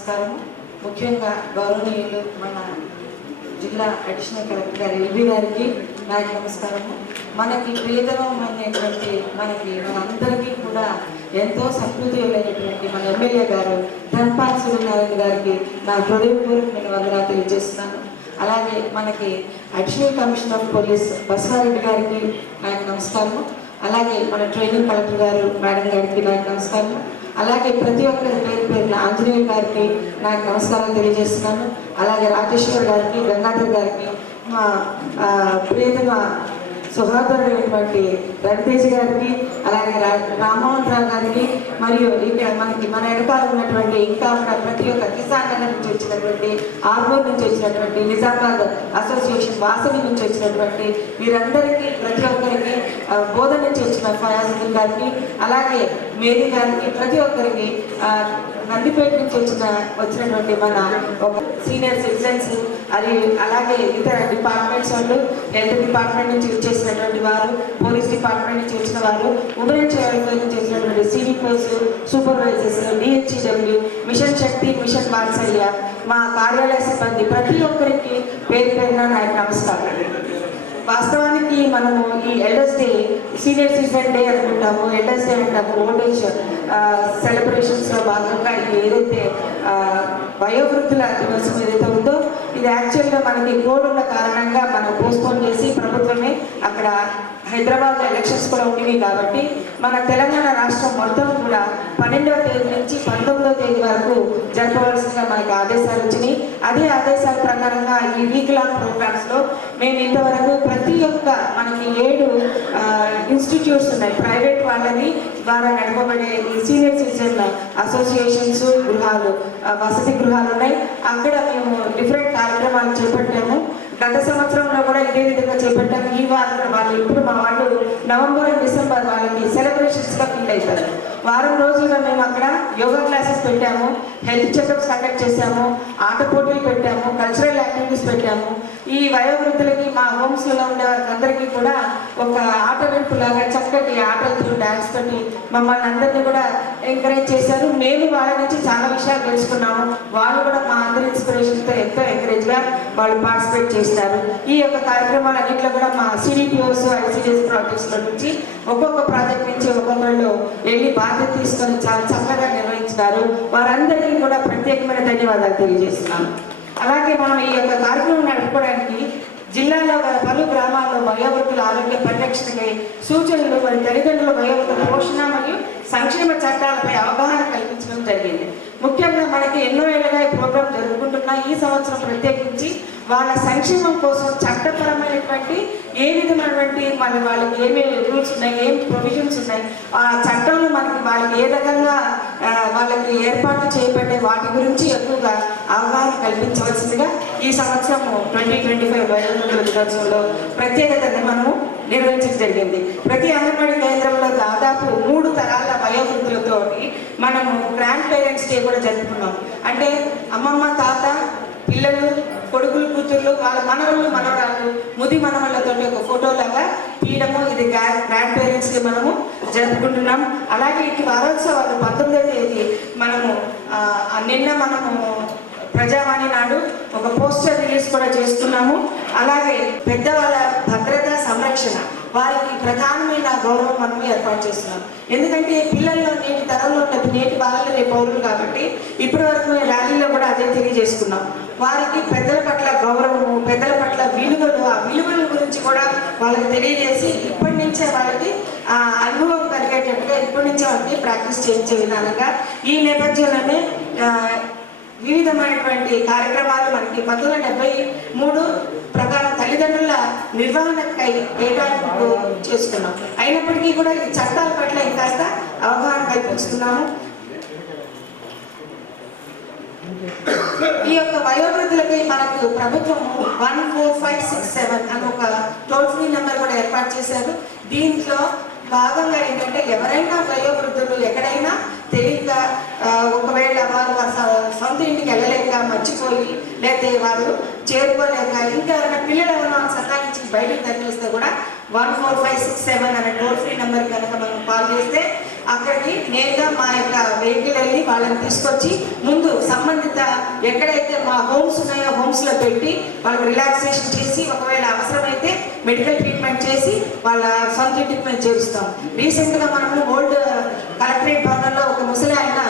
నమస్కారం. ముఖ్యంగా గౌరవనీయులు మన జిల్లా అడిషనల్ కలెక్టర్ గారు ఎల్బీ గారికి నా నమస్కారము. మనకి ప్రియతరం అనేటువంటి మనందరికీ కూడా ఎంతో సంస్కృతియులైనటువంటి మన ఎమ్మెల్యే గారు ధన్పాల్ సూర్యనారాయణ గారికి నా హృదయపూర్వకమైన వందనాలు తెలియజేస్తున్నాను. అలాగే మనకి additional commissioner of police Basavareddy గారికి నాకు నమస్కారము. అలాగే మన ట్రైనింగ్ కలెక్టర్ గారు మేడం గారికి నాకు నమస్కారం. అలాగే ప్రతి ఒక్కరి పేరున ఆంజనేయ గారికి నాకు నమస్కారం తెలియజేస్తున్నాను. అలాగే రాజేశ్వర్ గారికి, గంగాధర్ గారికి, మా ప్రియతమ సహోదరుడైనటువంటి రవితేజ్ గారికి, అలాగే రామ్మోహన్ రావు గారికి, మరియు ఇక్కడ మన వెనకాల ఉన్నటువంటి ఇంకా ఉన్న ప్రతి ఒక్క కిసాన్ నగర్ నుంచి వచ్చినటువంటి, ఆర్మూర్ నుంచి వచ్చినటువంటి, నిజామాబాద్ అసోసియేషన్ వాసవి నుంచి వచ్చినటువంటి వీరందరికీ, ప్రతి ఒక్కరికి, బోధన నుంచి వచ్చిన ఫయాజుద్దీన్ గారికి, అలాగే మేరీ గారికి, ప్రతి ఒక్కరికి, నందిపేట నుంచి వచ్చినటువంటి మన ఒక సీనియర్ సిటిజన్స్, అది అలాగే ఇతర డిపార్ట్మెంట్స్ వాళ్ళు, హెల్త్ డిపార్ట్మెంట్ నుంచి వచ్చేసినటువంటి వారు, పోలీస్ డిపార్ట్మెంట్ నుంచి వచ్చిన వారు, ఉమెన్ వెల్ఫేర్ నుంచి వచ్చినటువంటి సిడిపోస్, సూపర్వైజర్స్, డిహెచ్డబ్ల్యూ, మిషన్ శక్తి, మిషన్ వాత్సల్య, మా కార్యాలయ సిబ్బంది ప్రతి ఒక్కరికి పేరు పేరున నాకు నమస్కారం. వాస్తవానికి మనము ఈ elders day senior citizen day అనుకుంటాము, ఎల్డర్స్ డే అంటాము, ఓల్డ్ ఏజ్ సెలబ్రేషన్స్లో భాగంగా ఏదైతే వయోవృద్ధుల దినోత్సవం ఏదైతే ఉందో ఇది యాక్చువల్గా మనకి కోడ్ ఉన్న కారణంగా మనం పోస్ట్పోన్ చేసి ప్రభుత్వమే అక్కడ హైదరాబాద్ ఎలక్షన్స్ కూడా ఉండేవి కాబట్టి మన తెలంగాణ రాష్ట్రం మొత్తం కూడా 12వ తేదీ నుంచి 19వ తేదీ వరకు జరపవలసిందిగా మనకి ఆదేశాలు వచ్చినాయి. అదే ఆదేశాల ప్రకారంగా ఈ వీక్ లాంగ్ ప్రోగ్రామ్స్లో మేము ఇంతవరకు ప్రతి ఒక్క మనకి 7 ఇన్స్టిట్యూట్స్ ఉన్నాయి, ప్రైవేట్ వాళ్ళని ద్వారా నడపబడే ఈ సీనియర్ సిటిజన్ అసోసియేషన్స్, గృహాలు, వసతి గృహాలు ఉన్నాయి. అక్కడ మేము డిఫరెంట్ కార్యక్రమాలు చేపట్టాము. గత సంవత్సరంలో కూడా ఇదే విధంగా చేపట్టాము. ఈ వారం వాళ్ళు ఇప్పుడు మా వాళ్ళు నవంబర్, డిసెంబర్ వాళ్ళకి సెలబ్రేషన్స్గా ఫీల్ అవుతారు. వారం రోజులుగా మేము అక్కడ యోగా క్లాసెస్ పెట్టాము, హెల్త్ చెకప్స్ కండక్ట్ చేశాము, ఆట పోటీలు పెట్టాము, కల్చరల్ యాక్టివిటీస్ పెట్టాము. ఈ వయోవృద్ధులకి మా హోమ్స్లో ఉండే వారికి అందరికీ కూడా ఒక ఆట వెంపులాగా చక్కటి ఆటలతో, డ్యాన్స్ తోటి మమ్మల్ని అందరినీ కూడా ఎంకరేజ్ చేశారు. మేము వాళ్ళ నుంచి చాలా విషయాలు తెలుసుకున్నాము. వాళ్ళు కూడా మా అందరి ఇన్స్పిరేషన్తో ఎంతో ఎంకరేజ్గా వాళ్ళు పార్టిసిపేట్ చేస్తారు. ఈ యొక్క కార్యక్రమాలన్నింటిలో కూడా మా సిడిపిఓస్, ఐసిడిఎస్ ప్రాజెక్ట్స్లో నుంచి ఒక్కొక్క ప్రాజెక్ట్ నుంచి ఒక్కొక్కళ్ళు వెళ్ళి బాధ్యత తీసుకొని చాలా చక్కగా నిర్వహించారు. వారందరికీ కూడా ప్రత్యేకమైన ధన్యవాదాలు తెలియజేస్తున్నాను. అలాగే మనం ఈ యొక్క కార్యక్రమం నడుపుకోవడానికి జిల్లాలో పలు గ్రామాల్లో వయోవృద్ధుల ఆరోగ్య పరిరక్షణకై సూచనలు, మరి తల్లిదండ్రుల వయోవృద్ధుల పోషణ మరియు సంక్షేమ చట్టాలపై అవగాహన కల్పించడం జరిగింది. ముఖ్యంగా మనకి ఎన్నో ఏళ్ళగా ఈ ప్రోగ్రాం జరుపుకుంటున్నా ఈ సంవత్సరం ప్రత్యేకించి వాళ్ళ సంక్షేమం కోసం చట్టపరమైనటువంటి ఏ విధమైనటువంటి వాళ్ళకి ఏమేమి రూల్స్ ఉన్నాయి, ఏం ప్రొవిజన్స్ ఉన్నాయి, ఆ చట్టంలో మనకి వాళ్ళకి ఏ రకంగా వాళ్ళకి ఏర్పాటు చేయబడే వాటి గురించి ఎక్కువగా అవగాహన కల్పించవలసిందిగా ఈ సంవత్సరం 2025 వయోవృద్ధుల దినోత్సవంలో ప్రత్యేకతను మనము నిర్వహించడం జరిగింది. ప్రతి అంగన్వాడీ కేంద్రంలో దాదాపు 3 తరాల వయోవృద్ధులతో మనము గ్రాండ్ పేరెంట్స్ డే కూడా జరుపుకున్నాం. అంటే అమ్మమ్మ, తాత, పిల్లలు, కొడుకులు, కూతుర్లు, వాళ్ళ మనవళ్ళు, మనవరాళ్ళు, ముది మనవళ్ళతో ఒక ఫోటోలాగా తీయడము, ఇది గ్రాండ్ పేరెంట్స్ డే మనము జరుపుకుంటున్నాం. అలాగే ఇటు వారోత్సవాలు 19వ తేదీ నిన్న మనము ప్రజావాణి నాడు ఒక పోస్టర్ రిలీజ్ కూడా చేస్తున్నాము. అలాగే పెద్దవాళ్ళ భద్రత, సంరక్షణ, వారికి ప్రధానమైన గౌరవం మనము ఏర్పాటు చేస్తున్నాం. ఎందుకంటే పిల్లల్లో నేటి తరంలో ఉన్న నేటి బాలలు రేపు పౌరులు కాబట్టి ఇప్పటి వరకు ర్యాలీలో కూడా అదే తెలియజేసుకున్నాం. వారికి పెద్దల పట్ల గౌరవము, పెద్దల పట్ల విలువలు, ఆ విలువల గురించి కూడా వాళ్ళకి తెలియజేసి ఇప్పటి నుంచే వాళ్ళకి అనుభవం కలిగేటట్టుగా ఇప్పటి నుంచే వాళ్ళకి ప్రాక్టీస్ చేయించే విధానంగా ఈ నేపథ్యంలోనే వివిధమైనటువంటి కార్యక్రమాలు మనకి 1973 ప్రకారం తల్లిదండ్రుల నిర్వహణకై కేటాయింపు చేసుకున్నాం. అయినప్పటికీ కూడా ఈ చట్టాల పట్ల ఇంకాస్త అవగాహన కల్పిస్తున్నాము. ఈ యొక్క వయోవృద్ధులపై మనకు ప్రభుత్వం 14567 అని ఒక టోల్ ఫ్రీ నెంబర్ కూడా ఏర్పాటు చేశారు. దీంట్లో భాగంగా ఏంటంటే ఎవరైనా వయోవృద్ధులు ఎక్కడైనా తెలియక ఒకవేళ వారు సొంత ఇంటికి వెళ్ళలేక, మర్చిపోయి, లేకపోతే వారు చేరుకోలేక, ఇంకా ఎవరైనా పిల్లలు ఎవరైనా సతాయించి బయటకు తరలిస్తే కూడా 14567 అనే టోల్ ఫ్రీ నెంబర్ కనుక మనం కాల్ చేస్తే అక్కడికి నేరుగా మా యొక్క వెహికల్ వెళ్ళి వాళ్ళని తీసుకొచ్చి ముందు సంబంధిత ఎక్కడైతే మా హోమ్స్ ఉన్నాయో హోమ్స్లో పెట్టి వాళ్ళకి రిలాక్సేషన్ చేసి ఒకవేళ అవసరమైతే మెడికల్ ట్రీట్మెంట్ చేసి వాళ్ళ సొంత ఇంటికి మేము చేరుస్తాం. రీసెంట్గా మనము ఓల్డ్ కలెక్టరేట్ భవనంలో ఒక ముసలి ఆయన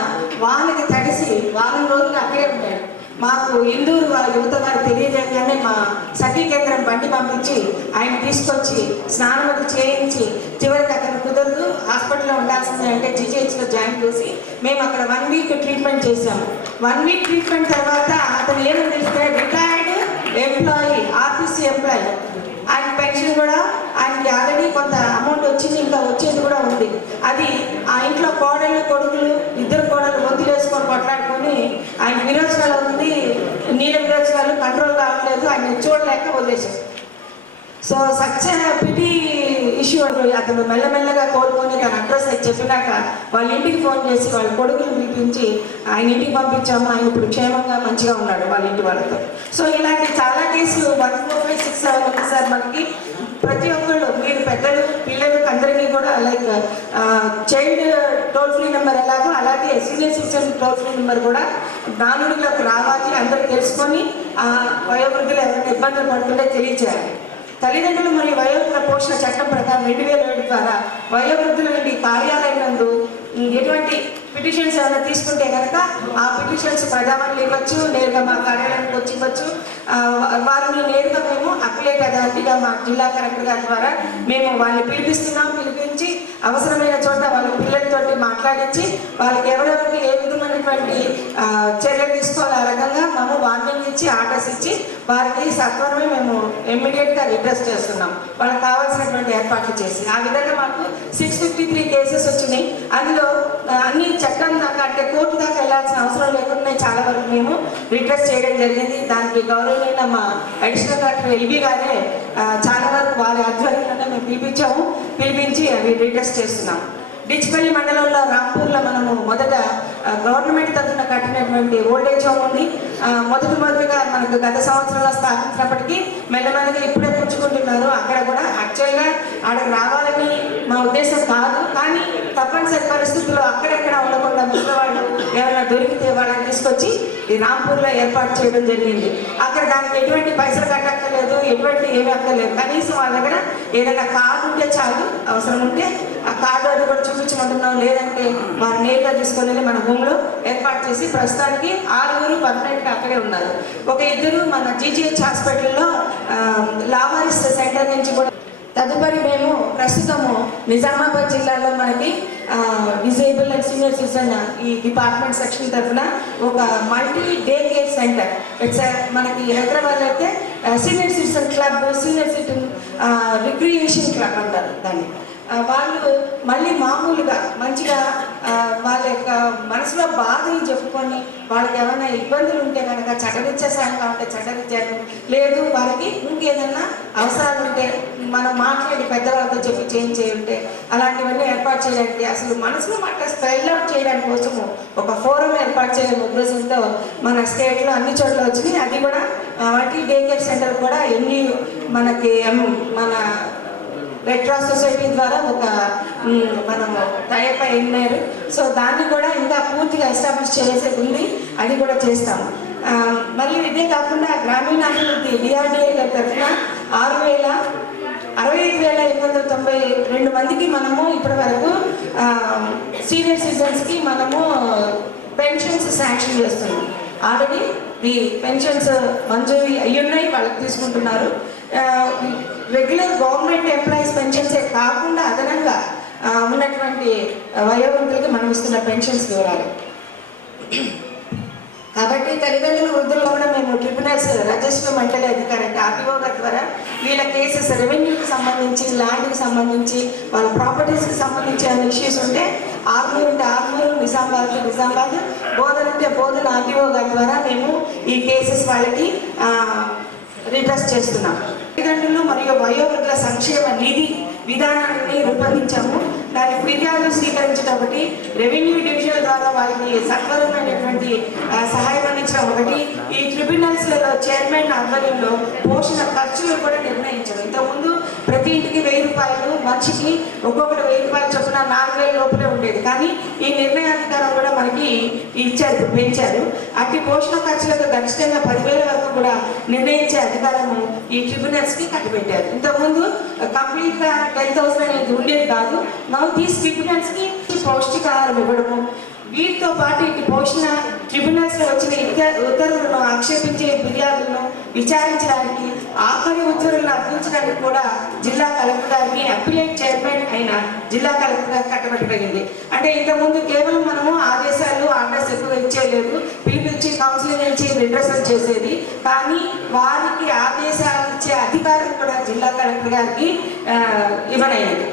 వాళ్ళకి తడిసి వారం రోజులు అక్కడే ఉంటాడు. మాకు ఇందూరు యువత గారు తెలియజేయగానే మా సఖీ కేంద్రం బండి పంపించి ఆయన తీసుకొచ్చి స్నానం చేయించి చివరికి అక్కడ కుదరదు హాస్పిటల్లో ఉండాల్సిందే అంటే జీజీహెచ్లో జాయిన్ చేసి మేము అక్కడ 1 వీక్ ట్రీట్మెంట్ చేసాము. 1 వీక్ ట్రీట్మెంట్ తర్వాత అతను ఏమని తెలిస్తే రిటైర్డ్ ఎంప్లాయీ, ఆర్టీసీ ఎంప్లాయీ. ఆయన పెన్షన్ కూడా ఆయనకి ఆల్రెడీ కొంత అమౌంట్ వచ్చింది, ఇంకా వచ్చేది కూడా ఉంది. అది ఆ ఇంట్లో కోడళ్ళు కొడుకులు ఇద్దరు కోడళ్ళు వంతులు వేసుకొని కొట్లాడుకొని ఆయన విరోచనాలు అవుతుంది, నీళ్ళ విరోచనాలు కంట్రోల్ కావట్లేదు, ఆయన చూడలేక వదిలేశారు. So such pity issue. అతను మెల్లమెల్లగా కోలుకొని తన అడ్రస్ అయితే చెప్పినాక వాళ్ళ ఇంటికి ఫోన్ చేసి వాళ్ళ కొడుకులు పిలిపించి ఆయన ఇంటికి పంపించాము. ఆయన ఇప్పుడు క్షేమంగా మంచిగా ఉన్నాడు వాళ్ళ ఇంటి వాళ్ళతో. సో ఇలాంటి చాలా కేసులు 1, 4, 5, 6, 7 ఉంది సార్ మనకి. ప్రతి ఒక్కళ్ళు మీరు పెద్దలు పిల్లలకు అందరికీ కూడా like child toll free number ఎలాగో అలాగే senior citizen toll free number కూడా నానుడిలోకి రావాలి, అందరూ తెలుసుకొని వయోవృద్ధులు ఎవరైనా ఇబ్బందులు పడుతుంటే తెలియజేయాలి. తల్లిదండ్రులు మరియు వయోవృద్ధుల పోషణ చట్టం ప్రకారం 2007 ద్వారా వయోవృద్ధుల నుండి కార్యాలయం నందు ఎటువంటి పిటిషన్స్ ఏమైనా తీసుకుంటే కనుక ఆ పిటిషన్స్ ప్రజావాణిలో ఇవ్వచ్చు, నేరుగా మా కార్యాలయానికి వచ్చి ఇవ్వచ్చు. వారిని నేరుగా మేము అప్లైట్ అథారిటీగా మా జిల్లా కలెక్టర్ గారి ద్వారా మేము వాళ్ళని పిలిపించి అవసరమైన చోట వాళ్ళ పిల్లలతోటి మాట్లాడించి వాళ్ళకి ఎవరెవరికి ఏ విధమైనటువంటి చర్యలు తీసుకోవాలి ఆ రకంగా మేము వార్నింగ్ ఇచ్చి ఆర్డర్స్ ఇచ్చి వారికి సత్వరమే మేము ఇమ్మీడియట్గా రిడ్రెస్ చేస్తున్నాం, వాళ్ళకి కావాల్సినటువంటి ఏర్పాట్లు చేసి. ఆ విధంగా మాకు 653 కేసెస్ వచ్చినాయి. అందులో అన్ని చట్టం దాకా అంటే కోర్టు దాకా వెళ్ళాల్సిన అవసరం లేకుండా చాలా వరకు మేము రిడ్రెస్ చేయడం జరిగింది. దానికి గౌరవమైన మా అడిషనల్ కలెక్టర్ ఎల్బీ గారే చాలా వరకు వారి ఆధ్వర్యంలోనే మేము పిలిపించి అవి రిడ్రెస్ చేస్తున్నాం. డిచ్పల్లి మండలంలో రాంపూర్లో మనము మొదట గవర్నమెంట్ తరఫున కట్టినటువంటి ఓల్డేజ్ హోమ్ ఉంది. మొదటిగా మనకు గత సంవత్సరంలో స్థాపించినప్పటికీ మెల్లమెల్లగా ఇప్పుడే పుచ్చుకుంటున్నారు. అక్కడ కూడా యాక్చువల్గా అక్కడికి రావాలని మా ఉద్దేశం కాదు, కానీ తప్పనిసరి పరిస్థితుల్లో అక్కడెక్కడ ఉండకుండా ముసలివాళ్ళు ఎవరైనా దొరికితే వాళ్ళని తీసుకొచ్చి ఈ రాంపూర్లో ఏర్పాటు చేయడం జరిగింది. అక్కడ దానికి ఎటువంటి పైసలు కట్టక్కర్లేదు, ఎటువంటి ఏమీ అక్కర్లేదు. కనీసం వాళ్ళ దగ్గర ఏదైనా కార్డు ఉంటే చాలు, అవసరం ఉంటే ఆ కార్డు అది కూడా చూపించమంటున్నాం. లేదంటే వారు నేరుగా తీసుకొని మన హోమ్లో ఏర్పాటు చేసి ప్రస్తుతానికి 6 పర్మనెంట్గా అక్కడే ఉన్నారు. ఒక 2 మన జీజీహెచ్ హాస్పిటల్లో లావారిస్ సెంటర్ నుంచి కూడా. తదుపరి మేము ప్రస్తుతము నిజామాబాద్ జిల్లాలో మనకి డిజేబుల్ అండ్ సీనియర్ సిటిజన్ ఈ డిపార్ట్మెంట్ సెక్షన్ తరఫున ఒక మల్టీ డే కేర్ సెంటర్ మనకి హైదరాబాద్ అయితే senior citizen club, senior citizen recreation club అంటారు దాన్ని. వాళ్ళు మళ్ళీ మామూలుగా మంచిగా వాళ్ళ యొక్క మనసులో బాధలు చెప్పుకొని వాళ్ళకి ఏమైనా ఇబ్బందులు ఉంటే కనుక చట్టరీత్యా సాయం కావాలంటే చట్టరీత్యాలు, లేదు వాళ్ళకి ఇంకేదన్నా అవసరాలు ఉంటే మనం మాట్లాడి పెద్దవాళ్ళతో చెప్పి చేంజ్ ఉంటే అలాంటివన్నీ ఏర్పాటు చేయడానికి, అసలు మనసులో మాట స్పెల్ అవుట్ చేయడానికి కోసము ఒక ఫోరం ఏర్పాటు చేయాలని ఉద్దేశంతో మన స్టేట్లో అన్ని చోట్ల వచ్చినాయి. అది కూడా మల్టీ డే కేర్ సెంటర్ కూడా ఎన్ని మనకి మన రెడ్ క్రాస్ సొసైటీ ద్వారా ఒక మనం టైప్ అయి ఉన్నారు. సో దాన్ని కూడా ఇంకా పూర్తిగా ఎస్టాబ్లిష్ చేసేది ఉంది, అది కూడా చేస్తాము. మళ్ళీ ఇదే కాకుండా గ్రామీణాభివృద్ధి డిఆర్డీఏ గారి తరఫున 65,892 మందికి మనము ఇప్పటి వరకు సీనియర్ సిటిజన్స్కి మనము పెన్షన్స్ శాంక్షన్ చేస్తున్నాం. ఆల్రెడీ ఈ పెన్షన్స్ మంజూరు అయ్యున్నాయి, వాళ్ళకి తీసుకుంటున్నారు. రెగ్యులర్ గవర్నమెంట్ ఎంప్లాయీస్ పెన్షన్సే కాకుండా అదనంగా ఉన్నటువంటి వయోవృద్ధులకి మనం ఇస్తున్న పెన్షన్స్ వివరాలు. కాబట్టి తల్లిదండ్రులు వృద్ధుల్లో కూడా మేము ట్రిబ్యునల్స్ రిజిస్టర్ మండలి అధికారి అంటే ఆర్టీఓ గారి ద్వారా వీళ్ళ కేసెస్ రెవెన్యూకి సంబంధించి, ల్యాండ్కి సంబంధించి, వాళ్ళ ప్రాపర్టీస్కి సంబంధించి అనే ఇష్యూస్ ఉంటే ఆర్మూర్ ఉంటే ఆర్మూరు, నిజామాబాద్, బోధన ఉంటే బోధన ఆర్టీఓ గారి ద్వారా మేము ఈ కేసెస్ వాళ్ళకి రిడ్రెస్ చేస్తున్నాం. తల్లిదండ్రులు మరియు వయోవృద్ధుల సంక్షేమ నిధి విధానాన్ని రూపొందించాము. దాని ఫిర్యాదులు స్వీకరించడం, రెవెన్యూ డివిజన్ ద్వారా వారికి సత్వరమైనటువంటి సహాయం అందించడం ఒకటి. ఈ ట్రిబ్యునల్స్లలో చైర్మన్ ఆధ్వర్యంలో పోషణ ఖర్చులు కూడా నిర్ణయించడం. ఇంతకుముందు ప్రతి ఇంటికి 1000 రూపాయలు, మనిషికి ఒక్కొక్కటి 1000 రూపాయలు చొప్పున 4000 లోపలే ఉండేది. కానీ ఈ నిర్ణయాధికారం కూడా మనకి ఇచ్చారు, పెంచారు. అట్టి పోషణ ఖర్చులకు ఖచ్చితంగా 10,000 వరకు కూడా నిర్ణయించే అధికారము ఈ ట్రిబ్యునల్స్కి కట్టిపెట్టారు. ఇంతకుముందు కంప్లీట్గా 10,000 అనేది ఉండేది కాదు. నౌ దీస్ ట్రిబ్యునల్స్కి పౌష్టికాహారం ఇవ్వడము, వీటితో పాటు ఇటు పోషణ ట్రిబ్యునల్స్లో వచ్చిన ఉత్తర్వులను ఆక్షేపించే ఫిర్యాదులను విచారించడానికి, ఆఖరి ఉత్తర్వులను అందించడానికి కూడా జిల్లా కలెక్టర్ గారిని అప్పిలేట్ చైర్మన్ అయిన జిల్లా కలెక్టర్ గారికి కట్టబెట్టబడింది. అంటే ఇంతకుముందు కేవలం మనము ఆదేశాలు ఆర్డర్స్ ఎక్కువ ఇచ్చేయలేదు, పిలిపించి కౌన్సిలింగ్ నుంచి రిడ్రెసల్ చేసేది. కానీ వారికి ఆదేశాలు ఇచ్చే అధికారం కూడా జిల్లా కలెక్టర్ గారికి ఇవ్వనైనది.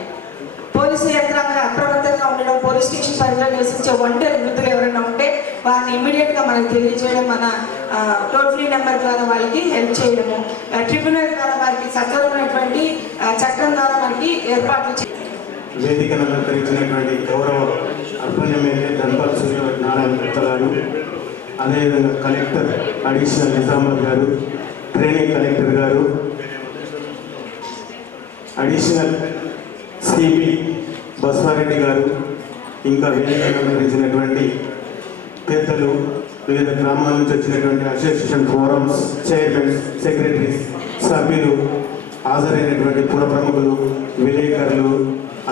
పోలీసు యంత్రాంగం అప్రమత్తంగా ఉండడం, పోలీస్ స్టేషన్ పరిధిలో నివసించే ఒంటరి వృద్ధులు ఎవరైనా ఉంటే వారిని ఇమ్మీడియట్గా మనకు తెలియజేయడం, మన టోల్ ఫ్రీ నెంబర్ ద్వారా వాళ్ళకి హెల్ప్ చేయడము, ట్రిబ్యునల్ ద్వారా వారికి సత్వరమైనటువంటి చట్టం ద్వారా మనకి ఏర్పాట్లు వేదికను అలంకరించినటువంటి గౌరవ అర్బన్ ఎమ్మెల్యే ధన్పాల్ సూర్యనారాయణ గుప్తా గారు, అదేవిధంగా కలెక్టర్ అడిషనల్ నిజామాబాద్ గారు, ట్రైనింగ్ కలెక్టర్ గారు, అడిషనల్ సిపి బస్వారెడ్డి గారు, ఇంకా వేదికను అలంకరించినటువంటి పెద్దలు, వివిధ గ్రామాల నుంచి వచ్చినటువంటి అసోసియేషన్ ఫోరమ్స్ చైర్మన్స్, సెక్రటరీస్, సభ్యులు, హాజరైనటువంటి పుర ప్రముఖులు, విలేకరులు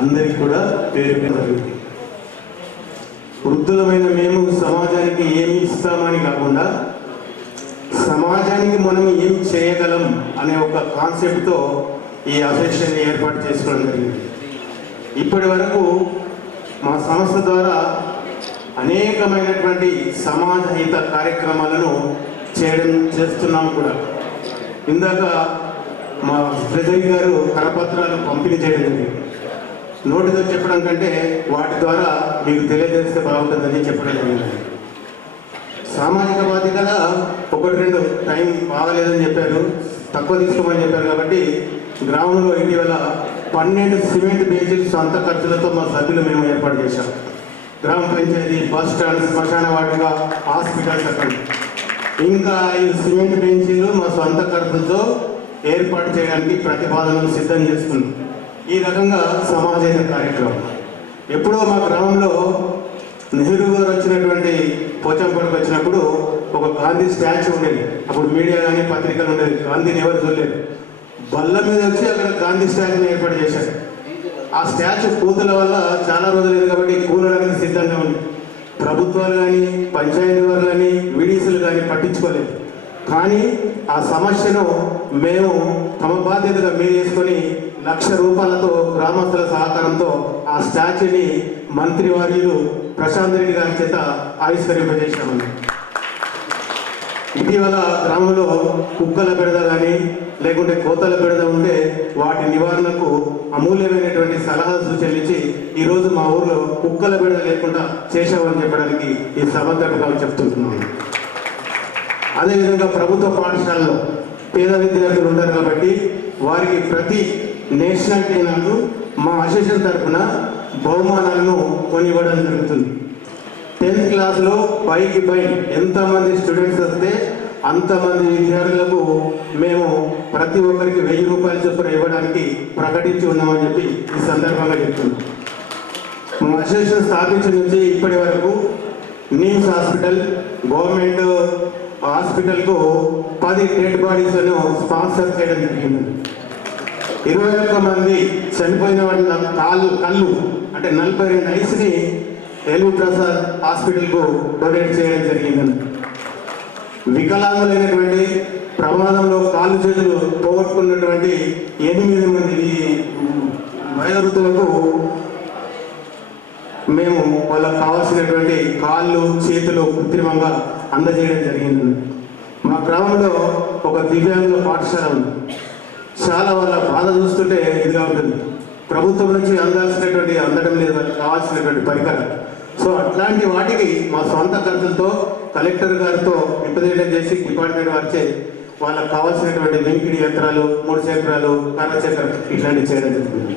అందరికీ కూడా పేరు జరుగుతుంది. వృద్ధులమైన మేము సమాజానికి ఏమి ఇస్తామని కాకుండా సమాజానికి మనం ఏం చేయగలం అనే ఒక కాన్సెప్ట్తో ఈ అసోసియేషన్ ఏర్పాటు చేసుకోవడం జరిగింది. ఇప్పటి వరకు మా సంస్థ ద్వారా అనేకమైనటువంటి సమాజ హిత కార్యక్రమాలను చేస్తున్నాము కూడా. ఇందాక మా ప్రజలు గారు కరపత్రాలు పంపిణీ చేయడం జరిగింది. నోటితో చెప్పడం కంటే వాటి ద్వారా మీకు తెలియజేస్తే బాగుంటుందని చెప్పడం జరిగింది. సామాజిక బాధ్యత 1-2 టైం బాగలేదని చెప్పారు, తక్కువ తీసుకోమని చెప్పారు. కాబట్టి గ్రామంలో ఇటీవల 12 సిమెంట్ బెంచీలు సొంత ఖర్చులతో మా సభ్యులు మేము ఏర్పాటు చేశాం. గ్రామ పంచాయతీ, బస్ స్టాండ్, శ్మశాన వాటిక, హాస్పిటల్స్ అక్కడ ఇంకా 5 సిమెంట్ బెంచీలు మా సొంత ఖర్చులతో ఏర్పాటు చేయడానికి ప్రతిపాదనలు సిద్ధం చేసుకున్నాం. ఈ రకంగా సమాజైన కార్యక్రమం. ఎప్పుడో మా గ్రామంలో నెహ్రూ గారు వచ్చినటువంటి పోచంపడికి వచ్చినప్పుడు ఒక గాంధీ స్టాచ్యూ ఉండేది. అప్పుడు మీడియా కానీ పత్రికలు ఉండేది, గాంధీని ఎవరు చూడలేదు. బల్ల మీద వచ్చి అక్కడ గాంధీ స్టాచ్యూని ఏర్పాటు చేశారు. ఆ స్టాచ్యూ కూతుల వల్ల చాలా రోజులు లేదు కాబట్టి కూలడానికి సిద్ధంగా ఉంది. ప్రభుత్వాలు కానీ, పంచాయతీ వారు కానీ, విడిసులు కానీ పట్టించుకోలేదు. కానీ ఆ సమస్యను మేము తమ బాధ్యతగా మీరు చేసుకొని ₹1,00,000 గ్రామస్తుల సహకారంతో ఆ స్టాచ్యూని మంత్రివర్యులు ప్రశాంత్ రెడ్డి గారి చేత ఆవిష్కరింపజేశామని. ఇటీవల గ్రామంలో కుక్కల బెడద కానీ లేకుంటే కోతల బెడద ఉంటే వాటి నివారణకు అమూల్యమైనటువంటి సలహా సూచనలు ఇచ్చి ఈరోజు మా ఊర్లో కుక్కల బెడద లేకుండా చేశామని చెప్పడానికి ఈ సభద్రతగా చెప్తుంటున్నాను. అదేవిధంగా ప్రభుత్వ పాఠశాలలో పేద విద్యార్థులు ఉంటారు కాబట్టి వారికి ప్రతి నేషనాలిటీ నాడు మా అసోసియేషన్ తరఫున బహుమానాలను కొనివ్వడం జరుగుతుంది. 10th క్లాస్లో బైకి ఎంతమంది స్టూడెంట్స్ వస్తే అంతమంది విద్యార్థులకు మేము ప్రతి ఒక్కరికి ₹1000 చొప్పున ఇవ్వడానికి ప్రకటించి ఉన్నామని చెప్పి ఈ సందర్భంగా చెప్తున్నాం. మా అసోసియేషన్ స్థాపించిన నుంచి ఇప్పటి వరకు నిమ్స్ హాస్పిటల్, గవర్నమెంట్ హాస్పిటల్కు 10 డెడ్ బాడీస్లను స్పాన్సర్ చేయడం జరిగింది. 21 మంది చనిపోయిన వాళ్ళ కళ్ళు అంటే 42 ఐస్ని ఎల్వి ప్రసాద్ హాస్పిటల్కు డొనేట్ చేయడం జరిగిందని. వికలాంగులైనటువంటి ప్రమాదంలో కాళ్ళు చేతులు పోగొట్టుకున్నటువంటి 8 మంది వయోవృద్ధులకు మేము వాళ్ళకు కావాల్సినటువంటి కాళ్ళు చేతులు కృత్రిమంగా అందజేయడం జరిగింది. మా గ్రామంలో ఒక దివ్యాంగుల పాఠశాల ఉంది. చాలా వాళ్ళ బాధ చూస్తుంటే ఇదిగా ఉంటుంది. ప్రభుత్వం నుంచి అందడం లేదు వాళ్ళకి కావాల్సినటువంటి పరికరాలు. సో అట్లాంటి వాటికి మా సొంత ఖర్చులతో కలెక్టర్ గారితో రిప్రజెంట్ చేసి డిపార్ట్మెంట్ వారిచే వాళ్ళకి కావాల్సినటువంటి వెంకిడి యంత్రాలు, 3 చక్రాలు, కర్ర చక్రం ఇట్లాంటివి చేయడం జరుగుతుంది.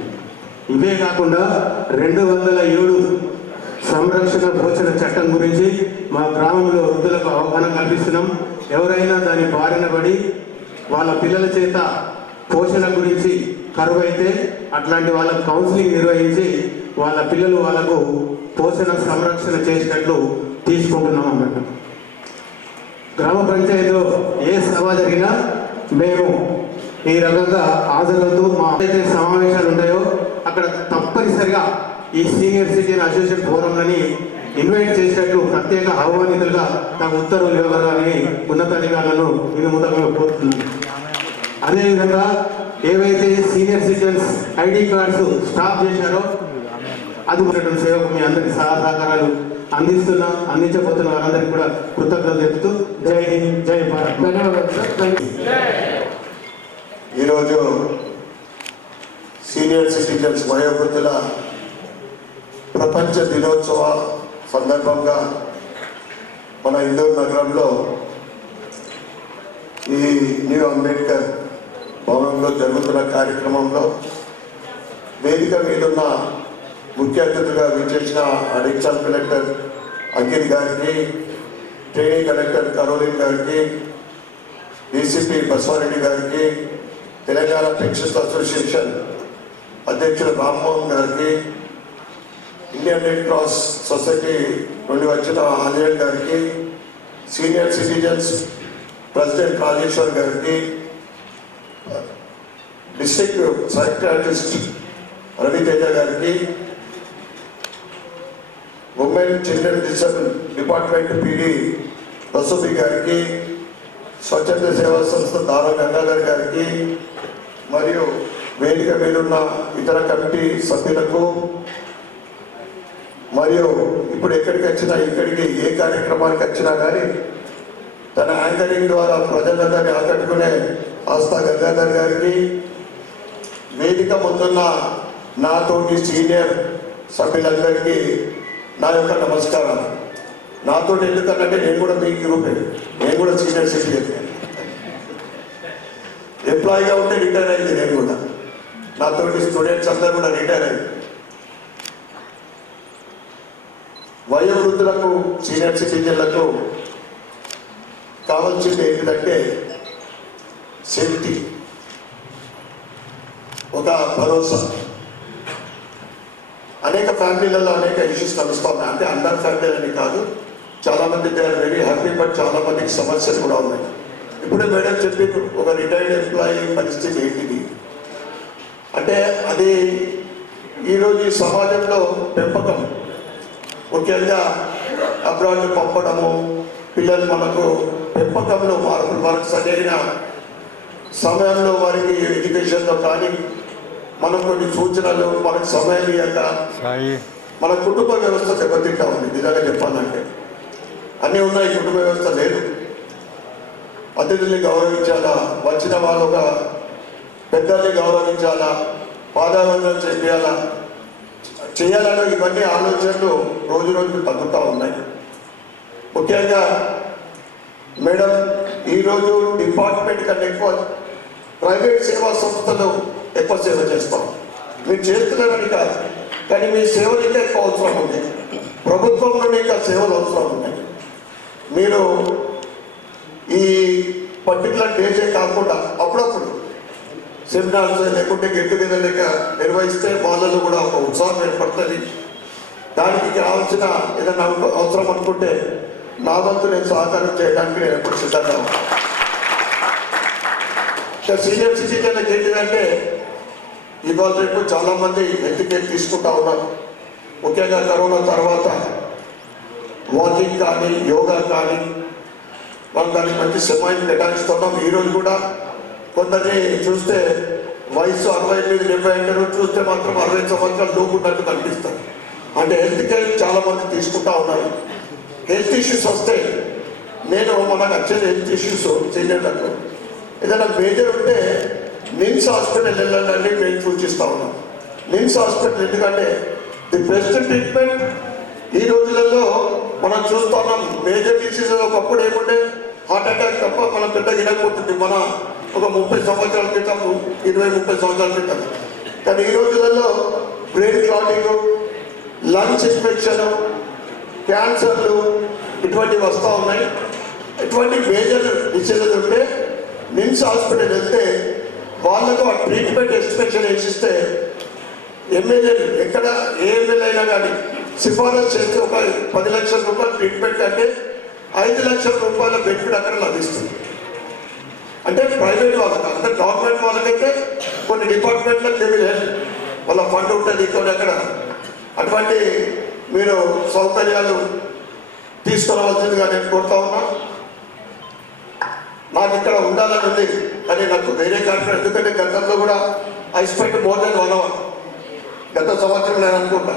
ఇవే కాకుండా 207 సంరక్షణ భోజన చట్టం గురించి మా గ్రామంలో వృద్ధులకు అవగాహన కల్పిస్తున్నాం. ఎవరైనా దాని బారిన పడి వాళ్ళ పిల్లల చేత పోషణ గురించి కరువు అయితే అట్లాంటి వాళ్ళకు కౌన్సిలింగ్ నిర్వహించి వాళ్ళ పిల్లలు వాళ్ళకు పోషణ సంరక్షణ చేసేటట్లు తీసుకుంటున్నాం అన్నట్టు. గ్రామ పంచాయతీలో ఏ సభ జరిగినా మేము ఈ రకంగా హాజరవుతూ మా అయితే సమావేశాలు ఉన్నాయో అక్కడ తప్పనిసరిగా ఈ సీనియర్ సిటిజన్ అసోసియేషన్ ఫోరంలని ఇన్వైట్ చేసేటట్లు ప్రత్యేక ఆహ్వానితులుగా నాకు ఉత్తర్వులు ఇవ్వాలని ఉన్నతాధికారులను వినూతంగా కోరుతున్నాను. అదేవిధంగా ఏవైతే senior citizens ID cards stop చేశారో అది ఉన్నటువంటి సేవకు మీ అందరికీ సహకారాలు అందించబోతున్న వారందరికీ కూడా కృతజ్ఞతలు చెప్తూ జై హింద్, జై భారత్. ధన్యవాదాలు సార్. ఈరోజు సీనియర్ సిటిజన్స్ వయోవృద్ధుల ప్రపంచ దినోత్సవ సందర్భంగా మన ఇందూరు నగరంలో ఈ న్యూ అంబేద్కర్ భవనంలో జరుగుతున్న కార్యక్రమంలో వేదిక మీదున్న ముఖ్య అతిథిగా విచ్చేసిన అడిషనల్ కలెక్టర్ అంకిత్ గారికి, ట్రైనింగ్ కలెక్టర్ కరోలిన్ గారికి, డీసీపీ బసవారెడ్డి గారికి, తెలంగాణ పెన్షన్స్ అసోసియేషన్ అధ్యక్షులు రామ్మోహన్ గారికి, ఇండియన్ రెడ్ క్రాస్ సొసైటీ నుండి వచ్చిన ఆంజనేయులు గారికి, సీనియర్ సిటిజన్స్ ప్రెసిడెంట్ రాజేశ్వర్ గారికి, డిస్ట్రిక్ట్ సైకియాట్రిస్ట్ రవితేజ గారికి, women children disable department PD రసూబి గారికి, స్వచ్ఛంద సేవా సంస్థ దారా గంగాధర్ గారికి మరియు వేదిక మీదున్న ఇతర కమిటీ సభ్యులకు మరియు ఇప్పుడు ఎక్కడికి వచ్చినా ఇక్కడికి ఏ కార్యక్రమానికి వచ్చినా కానీ తన యాంకరింగ్ ద్వారా ప్రజలందరినీ ఆకట్టుకునే ఆస్థా గంగాధర్ గారికి, వేదిక ముందున్న నాతోటి సీనియర్ సభ్యులందరికీ నా యొక్క నమస్కారం. నాతో ఎందుకంటే నేను కూడా మీ గ్రూపే, నేను కూడా సీనియర్ సిటిజన్. ఎంప్లాయీగా ఉంటే రిటైర్ అయింది నేను కూడా, నాతోటి స్టూడెంట్స్ అందరూ కూడా రిటైర్ అయింది. వయోవృద్ధులకు సీనియర్ సిటిజన్లకు కావాల్సింది ఏంటంటే సేఫ్టీ, ఒక భరోసా. అనేక ఫ్యామిలీలలో అనేక ఇష్యూస్ కలుస్తూ ఉన్నాయి. అంటే అందరి ఫ్యామిలీలని కాదు, చాలామంది they are very happy, but చాలామందికి సమస్యలు కూడా ఉన్నాయి. ఇప్పుడే మేడం చెప్పి ఒక రిటైర్డ్ ఎంప్లాయీ పరిస్థితి ఏంటిది అంటే అది ఈరోజు ఈ సమాజంలో పెంపకం, ముఖ్యంగా అబ్రాడ్ పంపడము, పిల్లలు మనకు పెంపకంలో మార్పులు, మనకు సరైన సమయంలో వారికి ఎడ్యుకేషన్లో కానీ మనం కొన్ని సూచనలు మనకు సమయం ఇయ్యక మన కుటుంబ వ్యవస్థ దెబ్బతింటా ఉంది. నిజంగా చెప్పాలంటే అన్నీ ఉన్నాయి, కుటుంబ వ్యవస్థ లేదు. అతిథుల్ని గౌరవించాలా, వచ్చిన వాళ్ళుగా పెద్దల్ని గౌరవించాలా, పాదావందనం చేయాలని ఇవన్నీ ఆలోచనలు రోజు రోజుకు తగ్గుతూ ఉన్నాయి. ముఖ్యంగా మేడం ఈరోజు డిపార్ట్మెంట్ కన్నా ఎక్కువ ప్రైవేట్ సేవా సంస్థలు ఎక్కువ సేవ చేస్తాం. మీరు చేస్తున్నారని కాదు, కానీ మీ సేవలు ఇంకా ఎక్కువ అవసరం ఉంది. ప్రభుత్వం నుండి ఇంకా సేవలు అవసరం ఉన్నాయి. మీరు ఈ పర్టికులర్ డేసే కాకుండా అప్పుడప్పుడు సెమినార్స్ లేకుంటే గెట్ టుగెదర్ లేక నిర్వహిస్తే వాళ్ళలో కూడా ఒక ఉత్సాహం ఏర్పడుతుంది. దానికి కావాల్సిన ఏదైనా అవసరం అనుకుంటే నా వంతు నేను సహకారం చేయడానికి నేను ఎప్పుడు సిద్ధంగా ఉన్నాను. సీనియర్ సిటిజన్లకు ఏంటిదంటే ఇవాళ రేపు చాలామంది హెల్త్ కేర్ తీసుకుంటా ఉన్నారు. ముఖ్యంగా కరోనా తర్వాత వాకింగ్ కానీ యోగా కానీ మనం దానికి మంచి సమయం కేటాయిస్తున్నాం. ఈరోజు కూడా కొందరిని చూస్తే వయసు 65-70 అంటారు, చూస్తే మాత్రం 60 సంవత్సరాలు లోపు ఉన్నట్టు కనిపిస్తారు. అంటే హెల్త్ కేర్ చాలామంది తీసుకుంటా ఉన్నారు. హెల్త్ ఇష్యూస్ వస్తే నేను మనకు వచ్చేది హెల్త్ ఇష్యూస్ సీనియర్లకు ఏదైనా మేజర్ ఉంటే నిమ్స్ హాస్పిటల్ వెళ్ళాలని మేము సూచిస్తూ ఉన్నాం. నిమ్స్ హాస్పిటల్ ఎందుకంటే ది బెస్ట్ ట్రీట్మెంట్ ఈ రోజులలో మనం చూస్తున్నాం. మేజర్ డిసీజ్ ఒకప్పుడు ఏముంటే హార్ట్ అటాక్ తప్ప మనం పెద్ద వినకపోతుంది. మన ఒక 30 సంవత్సరాల క్రితం, 20-30 సంవత్సరాల క్రితం. కానీ ఈ రోజులలో బ్రెయిన్ క్లాటింగ్, లంగ్స్ ఇన్ఫెక్షన్, క్యాన్సర్లు ఇటువంటివి వస్తూ ఉన్నాయి. ఇటువంటి మేజర్ డిసీజెస్ ఉంటే నిమ్స్ హాస్పిటల్ వెళ్తే వాళ్ళకు ఆ ట్రీట్మెంట్ ఎస్టిమేషన్ వేసిస్తే ఎమ్మెల్యేలు ఎక్కడ ఏ ఎమ్మెల్యే అయినా కానీ సిఫారసు చేస్తే ఒక 10 లక్షల రూపాయల ట్రీట్మెంట్ అంటే 5 లక్షల రూపాయల బెనిఫిట్ అక్కడ లభిస్తుంది. అంటే ప్రైవేట్ వాళ్ళకి, అంటే గవర్నమెంట్ వాళ్ళకైతే కొన్ని డిపార్ట్మెంట్లకు తెలియదు, వాళ్ళ ఫండ్ ఉంటుంది కొన్ని అక్కడ. అటువంటి మీరు సౌకర్యాలు తీసుకురావాల్సిందిగా నేను కోరుతా ఉన్నా. నాకు ఇక్కడ ఉండాలని ఉంది, కానీ నాకు వేరే కార్యక్రమం, ఎందుకంటే గతంలో కూడా I spend more than 1 hour. గత సంవత్సరం నేను అనుకుంటా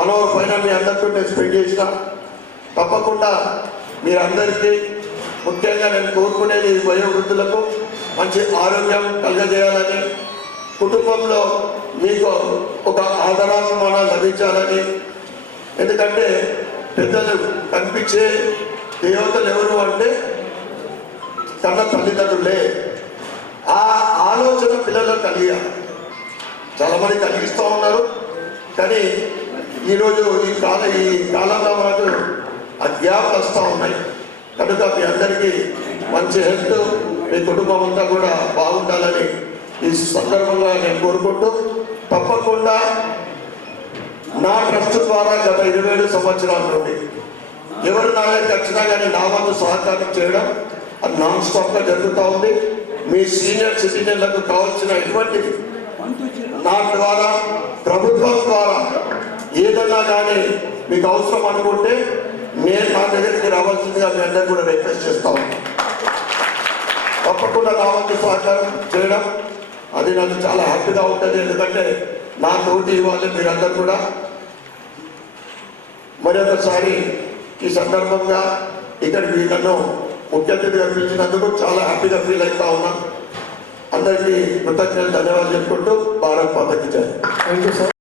1 అవర్ పైన మీ అందరితో నేను స్పెండ్ చేసిన. తప్పకుండా మీరందరికీ ముఖ్యంగా నేను కోరుకునేది వయోవృద్ధులకు మంచి ఆరోగ్యం కలుగజేయాలని, కుటుంబంలో మీకు ఒక ఆదరాభిమానాలు లభించాలని. ఎందుకంటే పెద్దలు కనిపించే దేవతలు ఎవరు అంటే కన్న తల్లిదండ్రులే. ఆ ఆలోచన పిల్లలకు కలిగాలి. చాలామంది కలిగిస్తూ ఉన్నారు, కానీ ఈరోజు ఈ కాలంలో మనకు ఆ గ్యాప్లు వస్తూ ఉన్నాయి. కనుక మీ అందరికీ మంచి హెల్త్, మీ కుటుంబం అంతా కూడా బాగుండాలని ఈ సందర్భంగా నేను కోరుకుంటూ, తప్పకుండా నా ట్రస్ట్ ద్వారా గత 27 సంవత్సరాల నుండి ఎవరు నా దగ్గరికి వచ్చినా కానీ నా వంతు సహకారం చేయడం అది నాన్ స్టాప్గా జరుగుతూ ఉంది. మీ సీనియర్ సిటిజన్లకు కావాల్సిన ఎటువంటి నా ద్వారా, ప్రభుత్వం ద్వారా ఏదన్నా కానీ మీకు అవసరం అనుకుంటే నేను నా దగ్గరికి రావాల్సిందిగా మీ అందరికీ కూడా రిక్వెస్ట్ చేస్తా ఉన్నాను. తప్పకుండా నా వంతు సహకారం చేయడం అది నాకు చాలా హ్యాపీగా ఉంటుంది. ఎందుకంటే నా తోటి వాళ్ళు మీరందరూ కూడా. మరొకసారి ఈ సందర్భంగా ఇక్కడికి నన్ను ముఖ్య అతిథిగా పిలిచినందుకు చాలా హ్యాపీగా ఫీల్ అవుతా ఉన్నా. అందరికీ కృతజ్ఞతలు, ధన్యవాదాలు చెప్పుకుంటూ భారత్ మాతకి జై. Thank you sir.